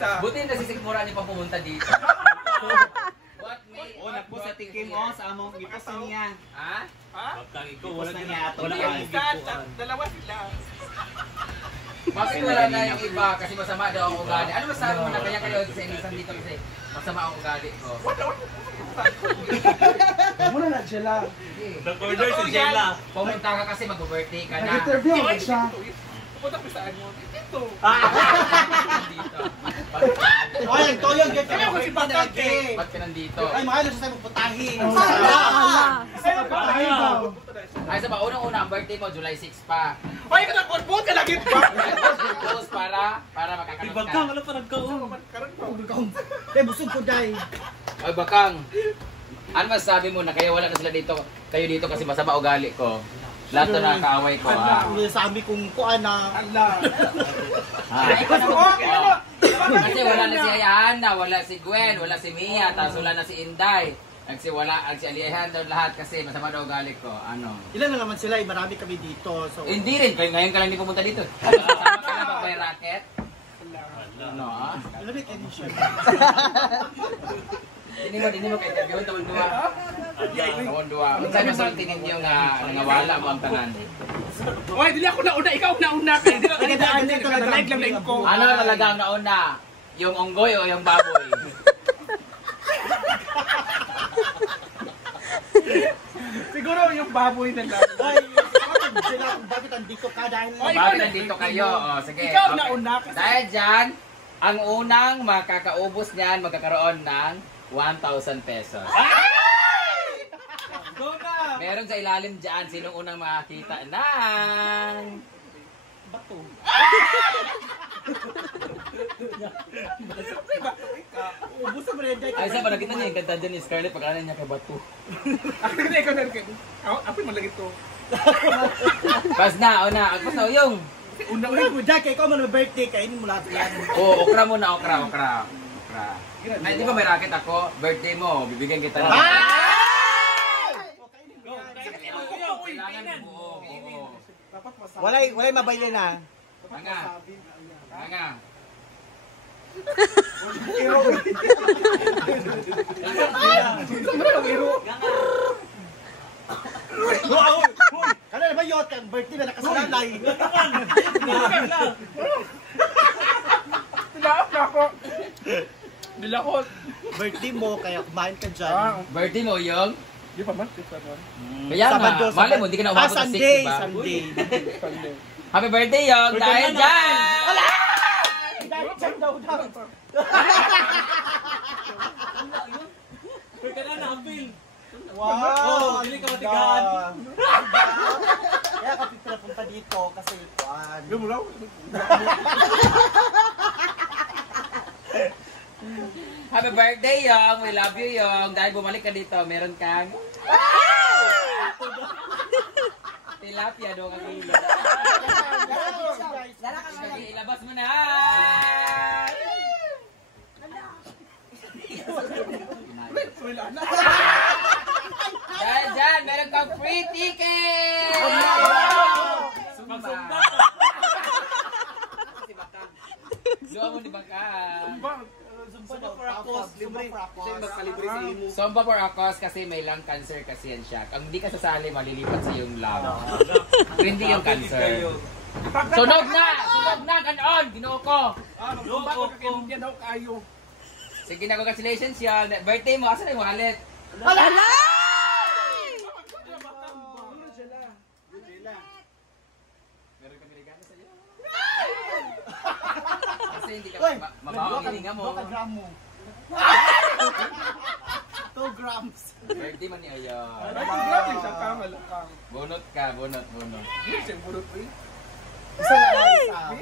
isa. Buti na sisikmura niyo pa pumunta dito. What made nagpo sa tikim mo sa among gipusan niya. Ha? Bakang ikaw, wala Gipusan din niya ato. wala Yung kang isa, gipuan. dalawa sila. Bakit wala na yung iba kasi masama daw ang ugali? Ano masabi mo na kaya kayo sa inisan dito kasi masama ang ugali ko? Muna na sila. Nag-order si Jella. Pumunta ka kasi mag-birthday ka na. Nag-interview mo siya. Pupunta ko saan mo? Dito. Dito. Ay, ang toyong dyan. Kaya ako si Bakake. Ba't ka nandito? Ay, mga ano sa tayo putahin. Ay, sa ba, unang-una ang birthday mo, July 6 pa. Ay, ka nagpulpot ka lagi ba? Close para makakaroon Bakang, ka. wala pa nagkaon. Karoon pa. Eh, busog ko day. Ay, Bakang. Ano masasabi mo na kaya wala na sila dito, kayo dito kasi masama ugali ko? Lahat na nakaaway ko, ha? Sabi kong kuan na. Allah. Kasi wala na si Ayana, wala si Gwen, wala si Mia, tapos wala na si Inday. Si Aliahan daw lahat kasi masama daw ugali ko. Ano? Ilan na naman sila, marami kami dito. So, Hindi rin, kayo ngayon ka lang hindi pumunta dito. Sama ka na ba may racket? Ano, ha? alam mo, edition. Hindi mo kayo interview, tawon dua. Tawon dua. Saan mo sa tingin niyo nga wala mo ang tanan? Oy, dili ako nauna, ikaw nauna kay. Dili ako nauna, like lang lang ko. Ano talaga ang nauna? Yung unggoy o yung baboy? Siguro yung baboy na lang. Ay, sila, bakit andito ka dahil? Bakit nandito kayo? O, sige. Ikaw Okay. nauna kasi. Dahil dyan, ang unang makakaubos niyan, magkakaroon ng 1,000 pesos. Meron sa ilalim dyan, sinong unang makakita ng... Bato. Ubus sa Brenda. Ay, sa ba nakita niya yung kanta dyan ni Scarlett, pagkanan niya kay Bato. Ako na ikaw na rin. Ako malagit to. Pas na, agpas na, uyong. Una ko, Jack, ikaw man birthday kainin mo lahat yan. Oo, okra muna, okra. Ay, di ba may racket ako? Birthday mo, bibigyan kita ng... Kailangan buo. Walay mabayan na. Hanga. Ano naman yun? Birthday na nakasalalay. Dilaok na ako. Dilaok. Birthday mo, kaya kumain ka dyan. Birthday mo, yung? Di pa man, di pa man. Kaya nga, mali mo, hindi ka na umabot sa 6, Sunday, diba? Sunday. Happy birthday, yung! Dahil dyan! Dahil dyan daw. Pwede na na-apil. Wow! Dili ka matigaan. Kaya kapit na punta dito kasi kuan. Lumulaw. Happy birthday, Yong! We love you, Yong! Dahil bumalik ka dito, meron kang... Tilapia doon ang ilo. Ilabas mo na! Dahil dyan, meron kang free ticket! Magsumba. Doon mo di Bakang. Sumba for Akos. Libre for Akos. Somba for Akos kasi may lung cancer kasi yan siya. Ang hindi ka sasali, malilipat sa yung lung. Hindi yung cancer. Sunog na! Ganon! Ginoo ko! Magsumba ko kakinumbyan daw kayo. Sige na, congratulations yan. Birthday mo, asan na yung wallet? Meron kami regalo sa'yo. Kasi hindi ka mabaho ang hininga mo. 2 gram mo. 2 grams. Birthday man niya yun. Ay, grabe siya ka, malakang. Bunot ka, bunot. Yun siya, burot ko eh. Isa lang isa.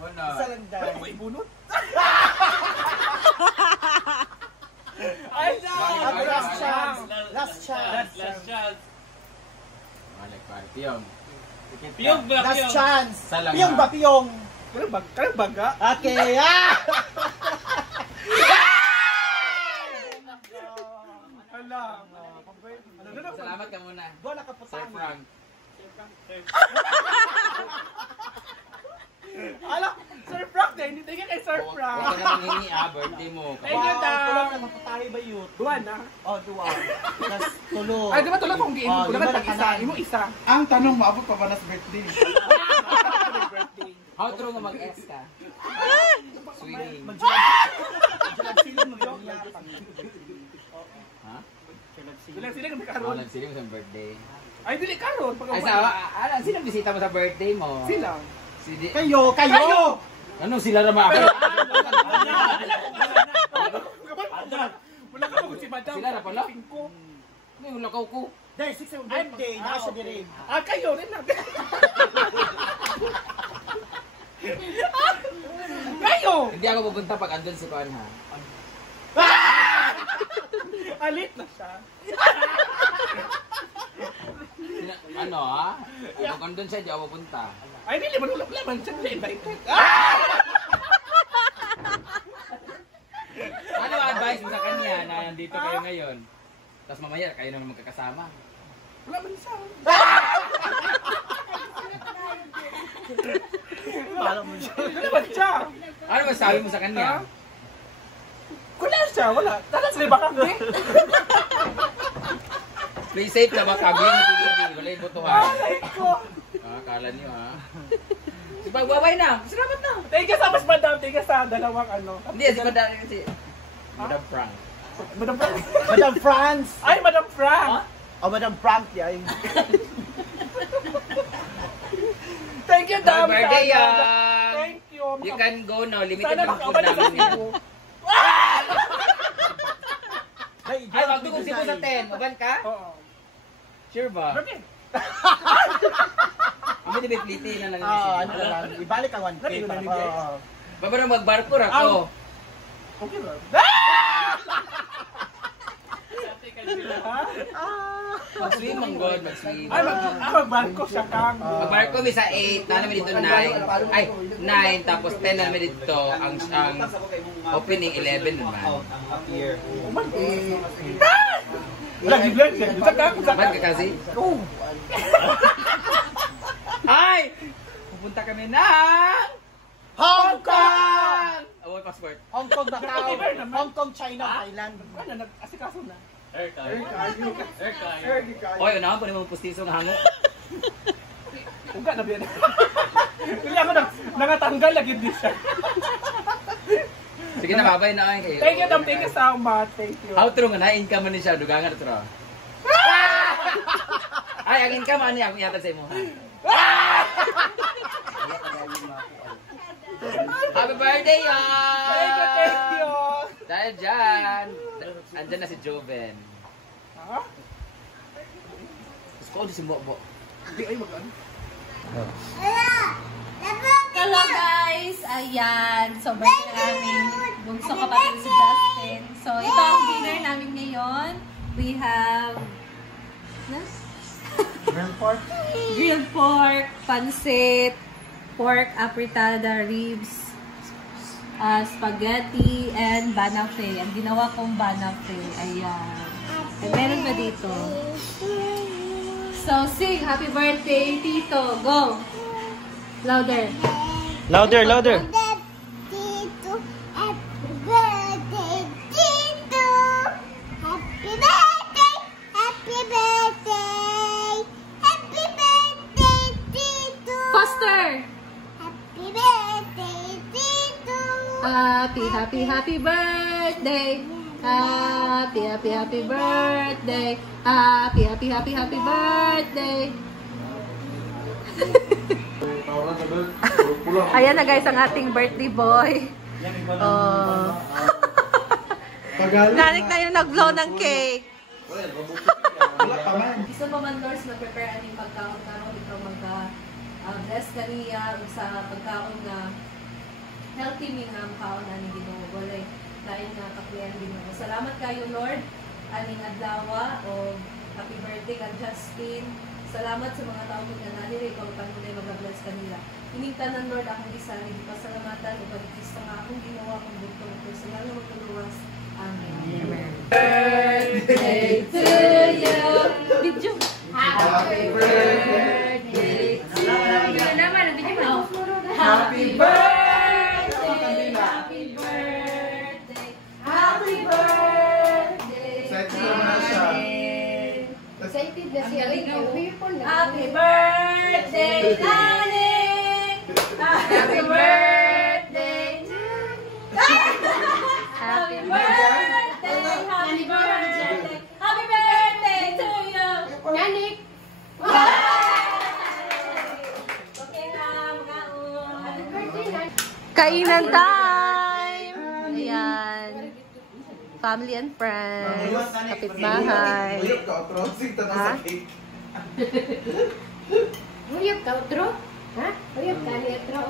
Bunot. Isa lang dahil. May bunot? Ay, last chance. Last chance. Last chance. Malik, pare. Piyong. Piyong ba? Last Piyong. chance. Salang Piyong ha. ba piyong? Kaya baga? Okay, ah! Hala. Salamat ka muna. Bola ka Sir Frank. Ala, Sir Frank, surprise. Huwag ka na manghingi birthday mo. Thank you, Dam. Tulog na mapatari ba yun? Duwan na. Oh, duwa. Tapos tulog. Ay, di ba tulad kung giin mo? Oh, Tulad lima tag isa. na Imo isa. Ang tanong, maabot pa ba na sa birthday? How true nga mag-S ka? Swimming. Magjulag film mo yun. Ha? Sila kami Ano karon. lang sila mo sa birthday? Ay, dili karon. Ay, sa sino bisita mo sa birthday mo? Sila. Kayo! Ano sila naman ako? Wala ka mo si Madam. Sila na pala? Pingko. Ano yung lakaw ko? Dahil 6 yung birthday, nasa di rin. Ah, kayo rin na. Kayo! Hindi ako pupunta pag andun si Kuan ha. Alit na siya. Ano ha? Pag andun siya, di ako pupunta. Ay, dili man ulap laman. Siya na invited. Ano ang advice mo sa kanya na nandito kayo ngayon? Tapos mamaya kayo na magkakasama. Wala man siya. Paano mo siya? Wala man siya. Ano masabi mo sa kanya? Wala siya. Wala. Takas rin baka ko eh. Play safe na ba? Kagli na TV. Wala yung butuhan. Ay ko. Akala niyo ha. Si Pagbabay na. Salamat na. Thank you sa mas Madam. Thank you sa dalawang ano. Hindi, si Madam kasi. Madam Frank. Madam Frank. Madam Franz! Ay, Madam Frank. Oh, Madam Frank yan. Thank you, Dam. Happy birthday, sa- Yang. Thank you. You can go now. Limited Sana lang food makabalik sa namin. Cebu. Ay, magtugong Cebu sa 10. Maban ka? Oo. Sure ba? Bakit? Kami di pliti na lang. Ano na lang, ibalik ang 1K Ano para yun, Miguel? Babarang magbarkur ako. Okay ba? Mag-swim ang god, mag-swim. Ay, magbangko siya kang. Magbarko mi sa 8, na namin dito 9. Ay, 9 tapos 10 na namin dito. Ang opening 11 naman. Lagi vlog siya. Ba't ka kasi? Ay! Pupunta kami ng Hong Kong! Award passport. Hong Kong, Macau, Hong Kong, China, Thailand. Ano, nag-asikaso na. Oy, unahan po naman pustiso ng hango. Uga na biyan. Kaya ako nangatanggal lagi din siya. Sige na, babay na kayo. Thank you, Dam. Thank you so much. Thank you. How true nga na, income man siya, dugangan na true. Ay, ang income, ano yung yata sa imo, ha? Happy birthday, y'all! Thank you, thank you. Dahil dyan, andyan na si Joven. Ha? Gusto ko si Bobo. Hindi, ay, mag-ano? Hello guys! Ayan, so birthday namin bunso kapatid si Justin. So ito ang dinner namin ngayon. We have grilled pork, pansit, pork apritada, ribs, spaghetti, and banafe. Ang ginawa kong banafe. Ayan. And meron pa dito. So sing happy birthday, Tito. Go! Louder. Louder, louder. Tito, happy birthday, Tito. Happy birthday, happy birthday. Happy birthday, Tito. Faster! Happy birthday, Tito. Happy birthday. Happy birthday. Happy birthday. Ayan na guys ang ating birthday boy. Oh. Narik na yung nag-blow ng cake. Gusto pa man Lord na prepare ang pagkaon karon ito magka-bless kaniya sa pagkaon na healthy mi nga kaon ani Ginoo walay lain nga kakuyan Ginoo. Salamat kayo Lord aning adlaw o happy birthday kay Justin. Salamat sa mga tao nga nanire ikaw kanunay mag-bless kanila. Inintanan Lord akong isa ni pasalamatan ug pagkista nga akong ginawa kong butong personal na magtuluwas. Amen. Birthday to you. Video. Happy birthday to you. Happy birthday. Happy birthday. Kainan time! Ayan. Family and friends. Kapitbahay. Uyok ka, otro. Sing tanong sa cake. Uyok ka, outro? Ha? Uyok ka, outro?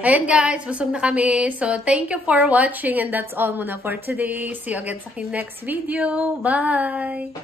Ayan guys, busog na kami. So, thank you for watching and that's all muna for today. See you again sa aking next video. Bye!